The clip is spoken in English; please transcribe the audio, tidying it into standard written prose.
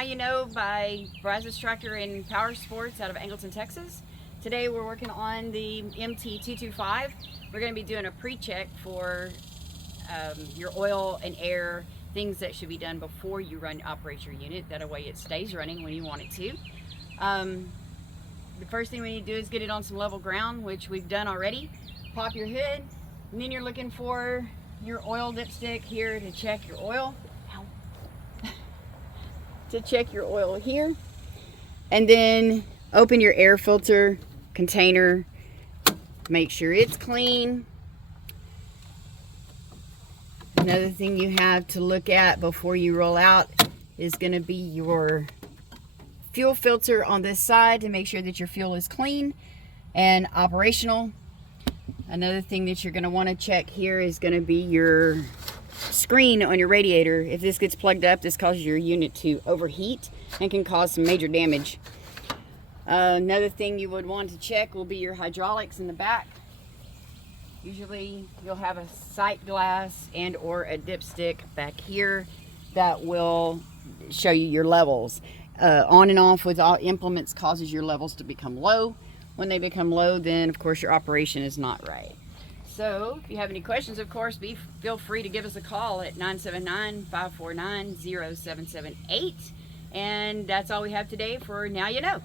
Now You Know by Brazos Tractor and Powersports out of Angleton, Texas. Today we're working on the MT225. We're going to be doing a pre-check for your oil and air, things that should be done before you operate your unit. That way it stays running when you want it to. The first thing we need to do is get it on some level ground, which we've done already. Pop your hood, and then you're looking for your oil dipstick here to check your oil. To check your oil here, and then open your air filter container, make sure it's clean. Another thing you have to look at before you roll out is going to be your fuel filter on this side to make sure that your fuel is clean and operational. Another thing that you're going to want to check here is going to be your screen on your radiator. If this gets plugged up, this causes your unit to overheat and can cause some major damage. Another thing you would want to check will be your hydraulics in the back. Usually you'll have a sight glass and or a dipstick back here that will show you your levels. On and off with all implements causes your levels to become low. When they become low, then of course your operation is not right. So if you have any questions, of course, feel free to give us a call at 979-549-0778. And that's all we have today for Now You Know.